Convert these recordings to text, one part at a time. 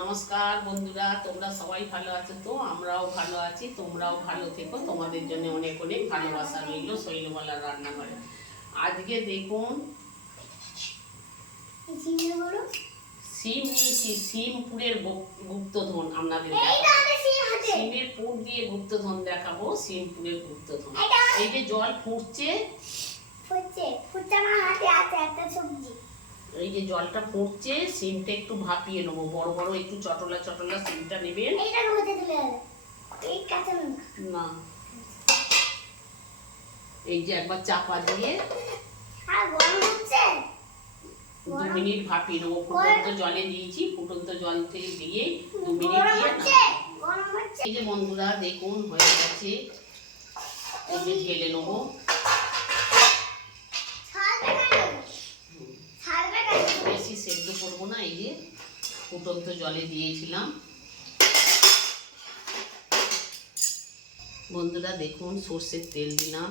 নমস্কার বন্ধুরা, তোমরা সবাই ভালো আছো তো? আমরাও ভালো আছি, তোমরাও ভালো থেকো। তোমাদের জন্য অনেক অনেক ভালোবাসা রইল শৈলবালার রান্নাঘরে। আজকে দেখুন সিম নিয়েছি, সিম পুরের গুপ্তধন আপনাদের সিমের পুর দিয়ে গুপ্তধন দেখাবো। সিম পুরের গুপ্তধন। এই যে জল ফুটছে, এই যে জলটা ফুটছে, সিমটা একটু ভাপিয়ে নেবো। বড় বড় একটু চটলা চটলা সিমটা নেবেন না। এই যে একবার চাপা দিয়ে 2 মিনিট ভাপিয়ে নেবো। ফুটন্ত জলে দিয়েছি, ফুটন্ত জল থেকে দিয়ে 2 মিনিট দিয়ে। এই যে বন্ধুরা দেখুন হয়ে গেছে। এই যে ঢেলে নেবো। বেশি সেদ্ধ করবো না। এই যে ফুটন্ত জলে দিয়েছিলাম। বন্ধুরা দেখুন সর্ষের তেল দিলাম।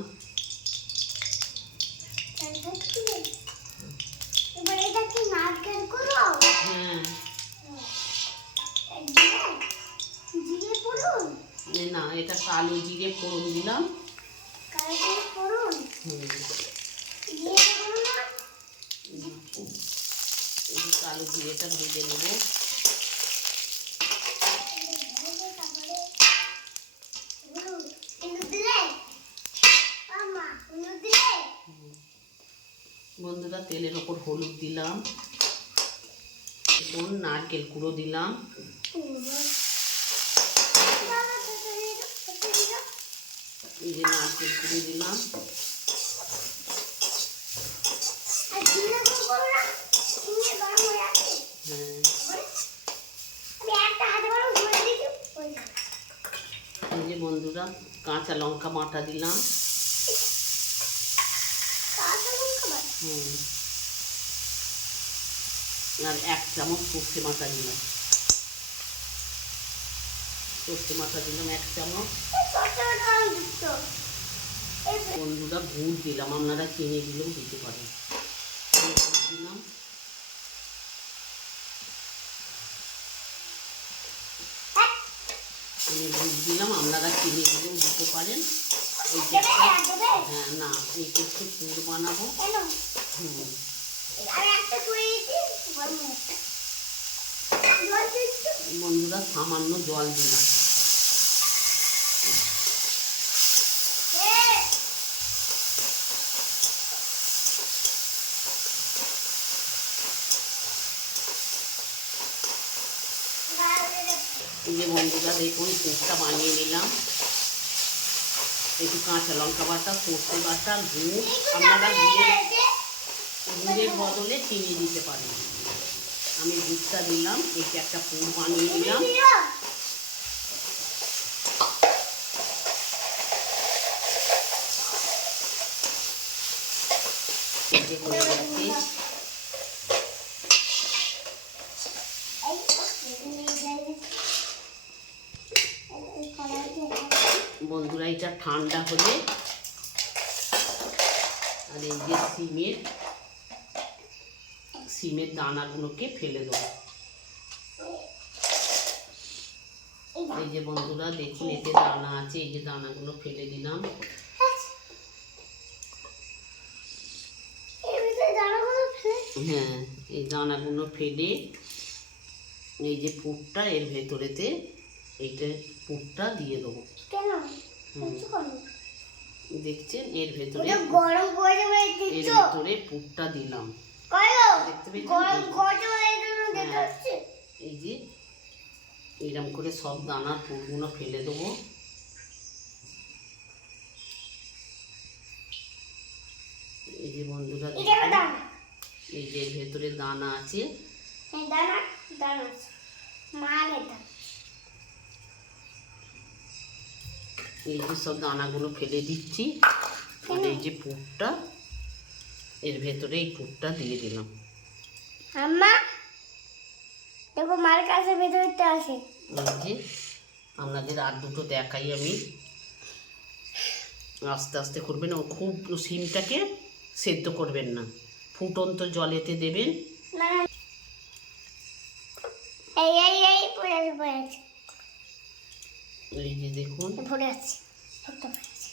হ্যাঁ না, এটা কালো জিরে ফোড়ন দিলাম। কালো জিরেটা ভেজে নেব। বন্ধুরা তেলের ওপর হলুদ দিলাম, এখন নারকেল কুড়ো দিলাম। এই যে নারকেল কুড়ো দিলাম। এই যে বন্ধুরা কাঁচা লঙ্কা বাটা দিলাম। আর 1 চামচ সর্ষে বাটা দিলাম। সর্ষে বাটা দিলাম 1 চামচ। বন্ধুরা গুড় দিলাম, আপনারা চিনি দিলেও দিতে পারেন। দিলাম গুড় দিলাম, আপনারা চিনি দিলেও দিতে পারেন। হ্যাঁ না, এইটা একটু পুর বানাবো। বন্ধুরা সামান্য জল দিলাম। এই যে বন্ধুরা দেখুন পুরটা বানিয়ে নিলাম। একটু কাঁচা লঙ্কা বাটা, সর্ষে বাটা, গুড়। আপনারা গুড়ের বদলে চিনি দিতে পারেন। আমি গুড়টা দিলাম। একে একটা পুর বানিয়ে নিলাম। বন্ধুরা এটা ঠান্ডা হলে আর এই যে সিমের দানাগুলোকে ফেলে দেবো। এই যে বন্ধুরা দেখুন এতে দানা আছে, এই যে দানাগুলো ফেলে দিলাম। হ্যাঁ, এই দানাগুলো ফেলে এই যে পুরটা এর ভেতরেতে এইটা পুরটা দিয়ে দেবো। দেখছেন এর ভেতরে পুরটা দিলাম। এই যে এরকম করে সব দানার পুরগুলো ফেলে দেবো। এই যে বন্ধুরা এই যে ভেতরে দানা আছে, এই যে সব দানাগুলো ফেলে দিচ্ছি। আর এই যে পুরটা এর ভেতরে এই পুরটা দিয়ে দিলাম। দেখো মার কাছে ভেতরটা আছে। এই যে আপনাদের আর দুটো দেখাই আমি। আস্তে আস্তে করবেন, খুব সিমটাকে সেদ্ধ করবেন না, ফুটন্ত জলেতে দেবেন। এই পড়ে আছে পড়ে আছে এই যে দেখুন পড়ে আছে সবটা পড়ে আছে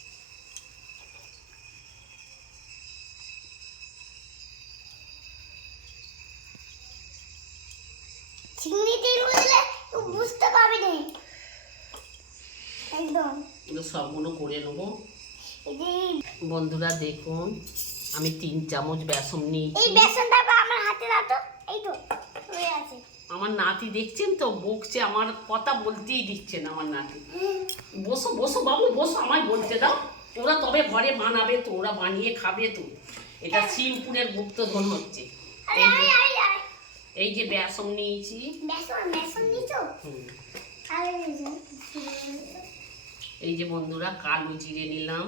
চিংড়ি দিয়ে বুঝলে বুঝতে পারবি না একদম এগুলো সবগুলো করে নেবো। এই যে বন্ধুরা দেখুন আমি 3 চামচ বেসন এই নিয়েছি। বেসনটা আমার হাতে দাও তো এই তো পড়ে আছে আমার নাতি দেখছেন তো বকছে, আমার কথা বলতেই দিচ্ছে না আমার নাতি। বসো বসো বাবু বসো, আমায় বলতে দাও। ওরা তবে ঘরে বানাবে তো, ওরা বানিয়ে খাবে তো। এটা শিবপুরের গুপ্তধন হচ্ছে। আরে আরে আরে আরে এই যে বেসন নিয়েছি। বেসন দিছো হুম। আরে এই যে বন্ধুরা কালো জিরে নিলাম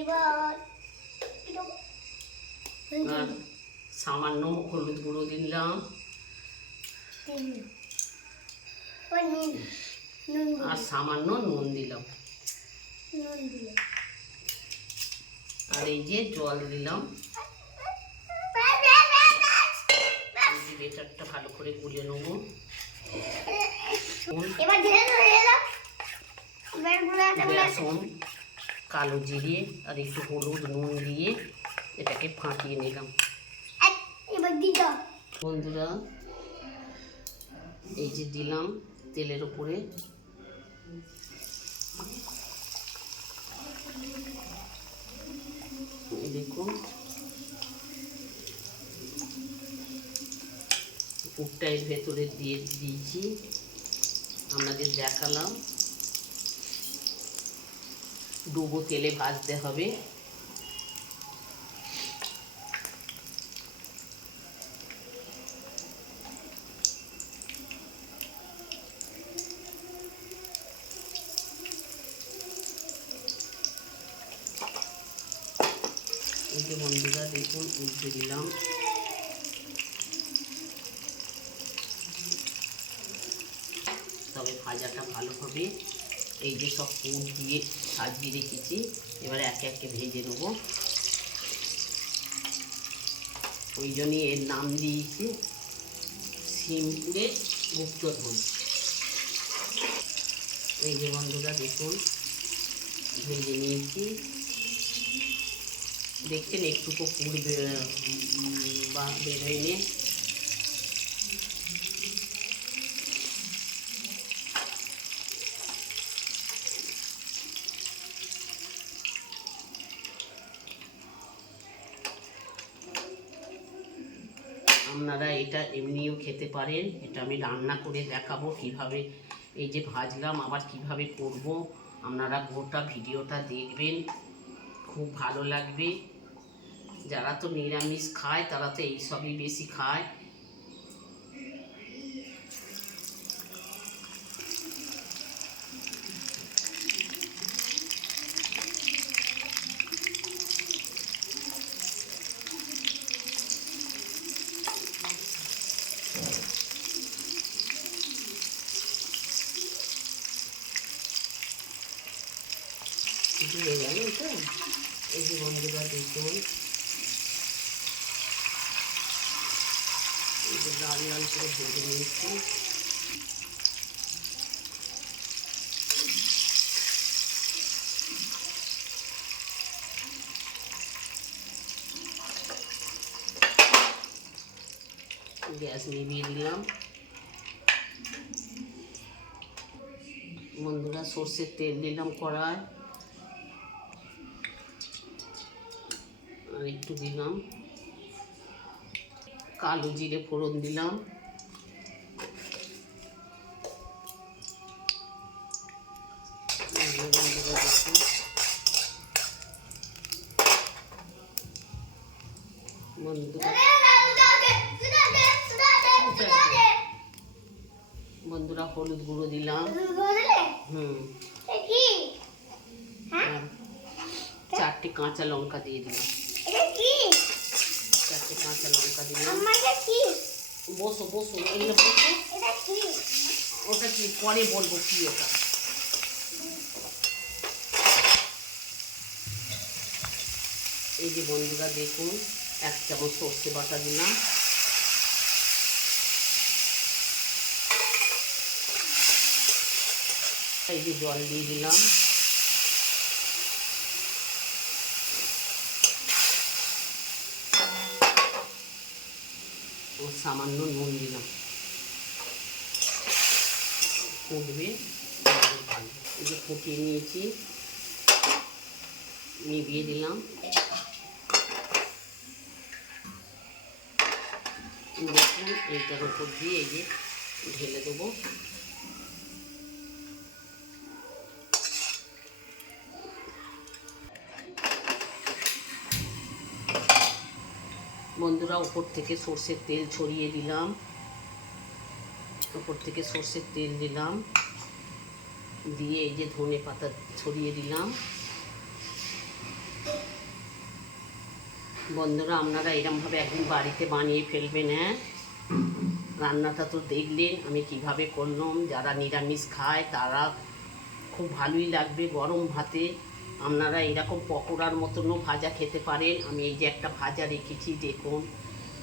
এবার আর সামান্য হলুদ গুঁড়ো দিলাম আর সামান্য নুন দিলাম আর এই যে জল দিলাম। এই যে বেটারটা ভালো করে গুলে নেবো। এবার ধীরে ধীরে দাও বেসন কালো জিরে আর একটু হলুদ নুন দিয়ে এটাকে ফাটিয়ে নিলাম। এবার দিদা বন্ধুরা এই যে দিলাম তেলের উপরে। এই দেখুন পুরটা এর ভেতরে দিয়ে দিয়েছি, আপনাদের দেখালাম। ডুবো তেলে ভাজতে হবে। এই যে বন্ধুরা দেখুন উল্টে দিলাম। তবে ভাজাটা ভালো হবে। এই যে সব পুর দিয়ে সাজিয়ে রেখেছি, এবারে একে একে ভেজে নেবো। ওই জন্যই এর নাম দিয়েছি শিবপুরের গুপ্তধন। এই যে বন্ধুরা দেখুন ভেজে নিয়েছি, দেখছেন একটুকু পুর বেরোয়নি। আপনারা এটা এমনিও খেতে পারেন। এটা আমি রান্না করে দেখাবো কিভাবে। এই যে ভাজলাম আবার কিভাবে করব, আপনারা গোটা ভিডিওটা দেখবেন, খুব ভালো লাগবে। যারা তো নিরামিষ খায় তারা তো এইসবই বেশি খায়। দিয়ে গেল তো। এই যে বন্ধুরা দেখুন এই যে লাল লাল করে ভেজে নিয়েছি। গ্যাস নিভিয়ে দিলাম। বন্ধুরা সর্ষের তেল দিলাম কড়ায়, আর একটু দিলাম কালো জিরে ফোড়ন দিলাম। বন্ধুরা হলুদ গুঁড়ো দিলাম। হুম। আর 4টে কাঁচা লঙ্কা দিয়ে দিলাম। 4টে কাঁচা লঙ্কা দিলাম। বসো বসো এগুলো বসো। ওটা কি পরে বলবো কি ওটা। এই যে বন্ধুরা দেখুন 1 চামচ সর্ষে বাটা দিলাম। এই যে জল দিয়ে দিলাম, ও সামান্য নুন দিলাম, ফুটবে ভালো। এই যে ফুটিয়ে নিয়েছি, নিভিয়ে দিলাম, দেখুন এইটার উপর দিয়ে এই যে ঢেলে দেবো। বন্ধুরা উপর থেকে সর্ষের তেল ছড়িয়ে দিলাম, উপর থেকে সর্ষের তেল দিলাম, দিয়ে এই যে ধনে পাতা ছড়িয়ে দিলাম। বন্ধুরা আপনারা এরকমভাবে একদিন বাড়িতে বানিয়ে ফেলবেন। হ্যাঁ, রান্নাটা তো দেখলেন আমি কিভাবে করলাম। যারা নিরামিষ খায় তারা খুব ভালোই লাগবে গরম ভাতে। আপনারা এরকম পকোড়ার মতনও ভাজা খেতে পারেন। আমি এই যে একটা ভাজা রেখেছি, দেখুন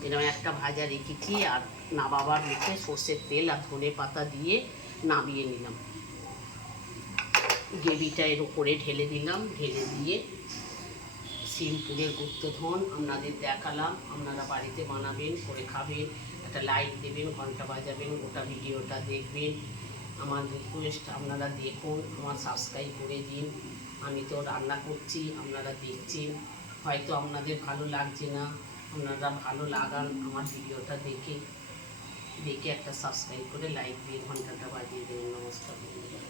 এরকম একটা ভাজা রেখেছি, আর নামাবার মুখে সর্ষের তেল আর ধনে পাতা দিয়ে নামিয়ে নিলাম। গ্রেভিটা এর উপরে ঢেলে দিলাম, ঢেলে দিয়ে সিম্পুলের গুপ্তধন আপনাদের দেখালাম। আপনারা বাড়িতে বানাবেন, করে খাবেন, একটা লাইক দেবেন, ঘন্টা বাজাবেন, গোটা ভিডিওটা দেখবেন। আমার রিকোয়েস্ট আপনারা দেখুন, আমার সাবস্ক্রাইব করে দিন। আমি তো রান্না করছি, আপনারা দেখছেন, হয়তো আপনাদের ভালো লাগছে না, আপনারা ভালো লাগান আমার ভিডিওটা দেখে একটা সাবস্ক্রাইব করে লাইক দিয়ে ঘন্টাটা বাজিয়ে দেবেন। নমস্কার বন্ধুরা।